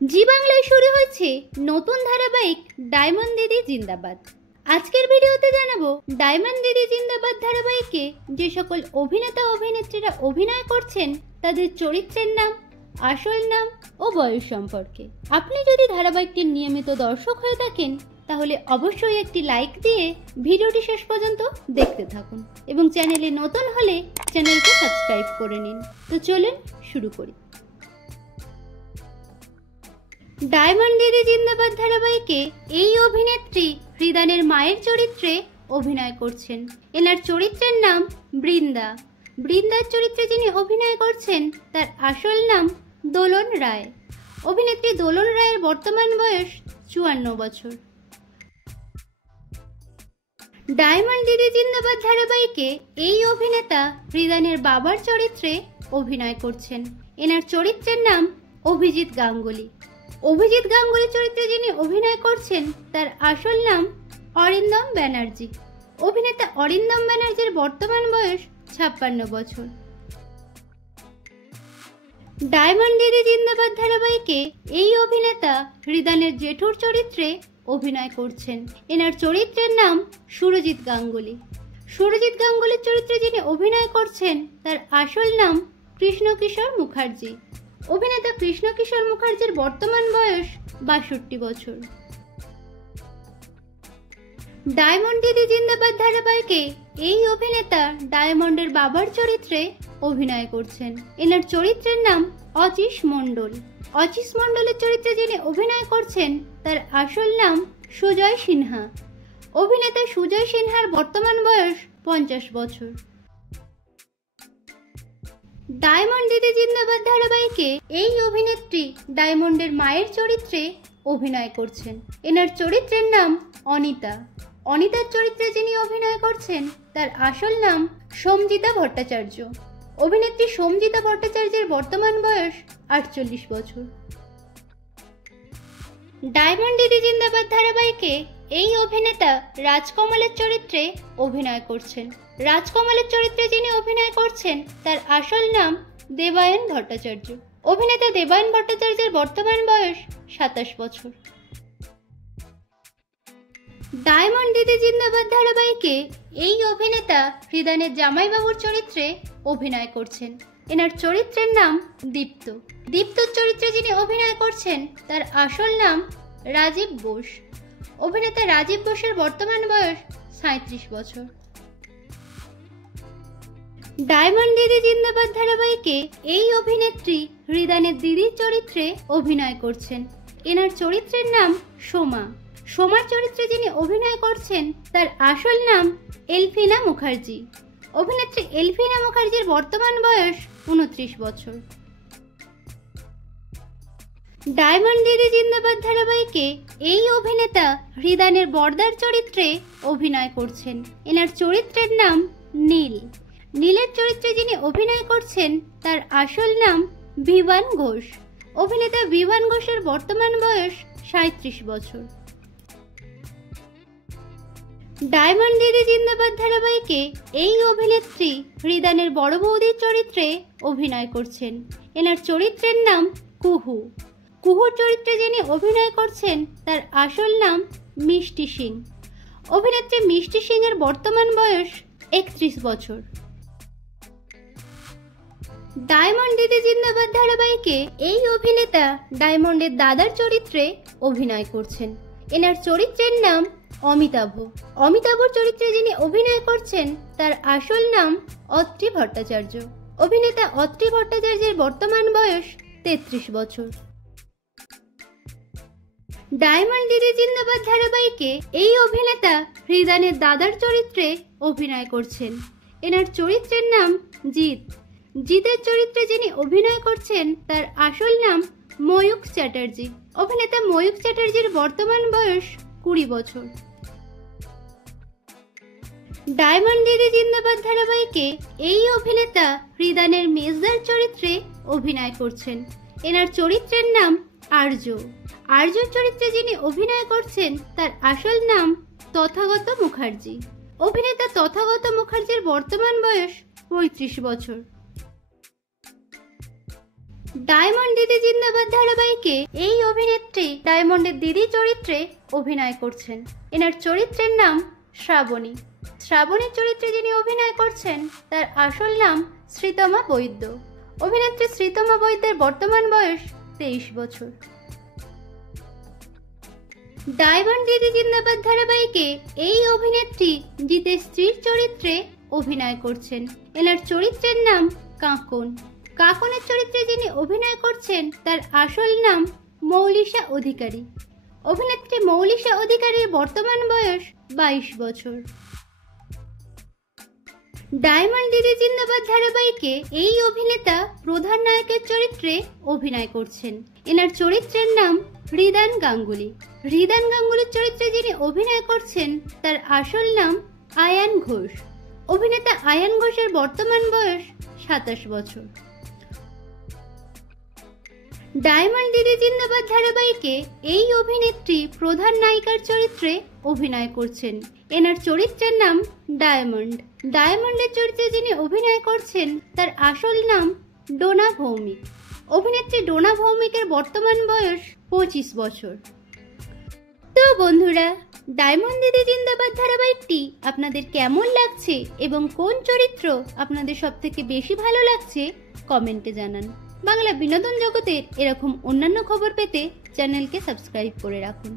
জি বাংলায় শুরু হচ্ছে নতুন ধারাবাহিক ডায়মন্ড দিদি জিন্দাবাদ। আজকের ভিডিওতে জানাবো ডায়মন্ড দিদি জিন্দাবাদ ধারাবাহিকে যে সকল অভিনেতা অভিনেত্রীরা অভিনয় করছেন তাদের চরিত্রের নাম, আসল নাম ও বয়স সম্পর্কে। আপনি যদি ধারাবাহিকটির নিয়মিত দর্শক হয়ে থাকেন তাহলে অবশ্যই একটি লাইক দিয়ে ভিডিওটি শেষ পর্যন্ত দেখতে থাকুন এবং চ্যানেলে নতুন হলে চ্যানেলকে সাবস্ক্রাইব করে নিন। তো চলুন শুরু করি। ডায়মন্ড দিদি জিন্দাবাদ ধারাবাহিকে এই অভিনেত্রী হৃদানের মায়ের চরিত্রে অভিনয় করছেন। এনার চরিত্রের নাম বৃন্দা। বৃন্দার চরিত্রে যিনি অভিনয় করছেন তার আসল নাম দোলন রায়। অভিনেত্রী দোলন রায়ের বর্তমান বয়স 54 বছর। ডায়মন্ড দিদি জিন্দাবাদ ধারাবাহিকে এই অভিনেতা হৃদানের বাবার চরিত্রে অভিনয় করছেন। এনার চরিত্রের নাম অভিজিৎ গাঙ্গুলি। অভিজিৎ গাঙ্গুলি চরিত্রে যিনি অভিনয় করছেন তার আসল নাম অরিন্দম ব্যানার্জি। অভিনেতা অরিন্দম ব্যানার্জির বর্তমান বয়স 56 বছর। ডায়মন্ড দিদি জিন্দাবাদ ধারাবাহিকে এই অভিনেতা হৃদানের জেঠুর চরিত্রে অভিনয় করছেন। এনার চরিত্রের নাম সুরজিৎ গাঙ্গুলি। সুরজিৎ গাঙ্গুলির চরিত্রে যিনি অভিনয় করছেন তার আসল নাম কৃষ্ণকিশোর মুখার্জি। অভিনেতা কৃষ্ণকিশোর মুখার্জির বর্তমান বয়স 62 বছর। ডায়মন্ড দিদি জিন্দাবাদ ধারাবাহিকে এই অভিনেতা ডায়মন্ডের বাবার চরিত্রে অভিনয় করছেন। এনার চরিত্রের নাম অচিশ মণ্ডল। অচিশ মণ্ডলের চরিত্রে যিনি অভিনয় করছেন তার আসল নাম সুজয় সিনহা। অভিনেতা সুজয় সিনহার বর্তমান বয়স 50 বছর। ডায়মন্ড দিদি জিন্দাবাদ ধারাবাহিকে এই অভিনেত্রী ডায়মন্ডের মায়ের চরিত্রে অভিনয় করছেন। এনার চরিত্রের নাম অনিতা। অনিতার চরিত্রে যিনি অভিনয় করছেন তার আসল নাম সমজিতা ভট্টাচার্য। অভিনেত্রী সমজিতা ভট্টাচার্যের বর্তমান বয়স 48 বছর। ডায়মন্ড দিদি জিন্দাবাদ ধারাবাহিকে এই অভিনেতা রাজকমলের চরিত্রে অভিনয় করছেন। রাজকমলের চরিত্রে যিনি অভিনয় করছেন তার আসল নাম দেবায়ন ভট্টাচার্য। অভিনেতা দেবায়ন ভট্টাচার্যের বর্তমান বয়স 27 বছর। ডায়মন্ড দিদি জিন্দাবাদ ধারাবাহিকে এই অভিনেতা হৃদানের জামাইবাবুর চরিত্রে অভিনয় করছেন। এনার চরিত্রের নাম দীপ্ত। দীপ্তর চরিত্রে যিনি অভিনয় করছেন তার আসল নাম রাজীব বোস। অভিনেতা রাজীব বোসের বর্তমান বয়স 37 বছর। ডায়মন্ড দিদি জিন্দাবাদ ধারাবাহিকে এই অভিনেত্রী হৃদানের দিদির চরিত্রে অভিনয় করছেন। এনার চরিত্রের নাম সোমা। সোমার চরিত্রে যিনি অভিনয় করছেন তার আসল নাম এলফিনা মুখার্জি। অভিনেত্রী এলফিনা মুখার্জির বর্তমান বয়স 29 বছর। ডায়মন্ড দিদি জিন্দাবাদ ধারাবাহিকে এই অভিনেতা হৃদানের বর্দার চরিত্রে অভিনয় করছেন। এনার চরিত্রের নাম নীল। নীলের চরিত্রে যিনি অভিনয় করছেন তার আসল নাম বিভান ঘোষ। অভিনেতা বিভান ঘোষের বর্তমান বয়স 37 বছর। ডায়মন্ড দিদি জিন্দাবাদ ধারাবাহিকে এই অভিনেত্রী হৃদানের বড় বৌদির চরিত্রে অভিনয় করছেন। এনার চরিত্রের নাম কুহু। কুহুর চরিত্রে যিনি অভিনয় করছেন তার আসল নাম মিষ্টি সিং। অভিনেত্রী মিষ্টি সিং এর বর্তমান বয়স 31 বছর। ডায়মন্ড দিদি জিন্দাবাদ ধারাবাহিকে এই অভিনেতা ডায়মন্ডের দাদার চরিত্রে অভিনয় করছেন। এনার চরিত্রের নাম অমিতাভ। অমিতাভর চরিত্রে যিনি অভিনয় করছেন তার আসল নাম অত্রি ভট্টাচার্য। অভিনেতা অত্রি ভট্টাচার্যের বর্তমান বয়স 33 বছর। ডায়মন্ড দিদি জিন্দাবাদ ধারাবাহিকে এই অভিনেতা হৃদানের দাদার চরিত্রে অভিনয় করছেন। এনার চরিত্রের নাম জিৎ। জিতের চরিত্রে যিনি অভিনয় করছেন তার আসল নাম ময়ূক চ্যাটার্জি। অভিনেতা ময়ূক চ্যাটার্জির বর্তমান বয়স 20 বছর। ডায়মন্ড দিদি জিন্দাবাদ ধারাবাহিকে এই অভিনেতা হৃদানের মেজদার চরিত্রে অভিনয় করছেন। এনার চরিত্রের নাম আর্য। আর্যর চরিত্রে যিনি অভিনয় করছেন তার আসল নাম তথাগত মুখার্জি। অভিনেতা তথাগত মুখার্জির বর্তমান বয়স 35 বছর। ডায়মন্ড দিদি জিন্দাবাদ ধারাবাহিকে এই অভিনেত্রী ডায়মন্ডের দিদি চরিত্রে অভিনয় করছেন। এনার চরিত্রের নাম শ্রাবণী। শ্রাবণীর চরিত্রে যিনি অভিনয় করছেন তার আসল নাম শ্রীতমা বৈদ্য। অভিনেত্রী শ্রীতমা বৈদ্যের বর্তমান বয়স 23 বছর। ডায়মন্ড দিদি জিন্দাবাদ ধারাবাহিকে এই অভিনেত্রী জিতের স্ত্রীর চরিত্রে অভিনয় করছেন। এনার চরিত্রের নাম কাঁকন। কাঁকনের চরিত্রে যিনি অভিনয় করছেন তার আসল নাম মৌলিশা অধিকারী। অভিনেত্রী মৌলিশা অধিকারীর বর্তমান বয়স 22 বছর। ডায়মন্ড দিদি জিন্দাবাদ ধারাবাহিকে এই অভিনেতা প্রধান নায়কের চরিত্রে অভিনয় করছেন। এনার চরিত্রের নাম হৃদান গাঙ্গুলি। হৃদান গাঙ্গুলির চরিত্রে যিনি অভিনয় করছেন তার আসল নাম আয়ান ঘোষ। অভিনেতা আয়ান ঘোষের বর্তমান বয়স 27 বছর। ডায়মন্ড দিদি জিন্দাবাদ ধারাবাহিকে এই অভিনেত্রী প্রধান নায়িকার চরিত্রে অভিনয় করছেন। এনার চরিত্রের নাম ডায়মন্ড। ডায়মন্ডের চরিত্রে যিনি অভিনয় করছেন তার আসল নাম ডোনা ভৌমিক। অভিনেত্রী ডোনা ভৌমিকের বর্তমান বয়স 25 বছর। তো বন্ধুরা, ডায়মন্ড দিদি জিন্দাবাদ ধারাবাহিকটি আপনাদের কেমন লাগছে এবং কোন চরিত্র আপনাদের সবথেকে বেশি ভালো লাগছে কমেন্টে জানান। বাংলা বিনোদন জগতের এরকম অন্যান্য খবর পেতে চ্যানেলকে সাবস্ক্রাইব করে রাখুন।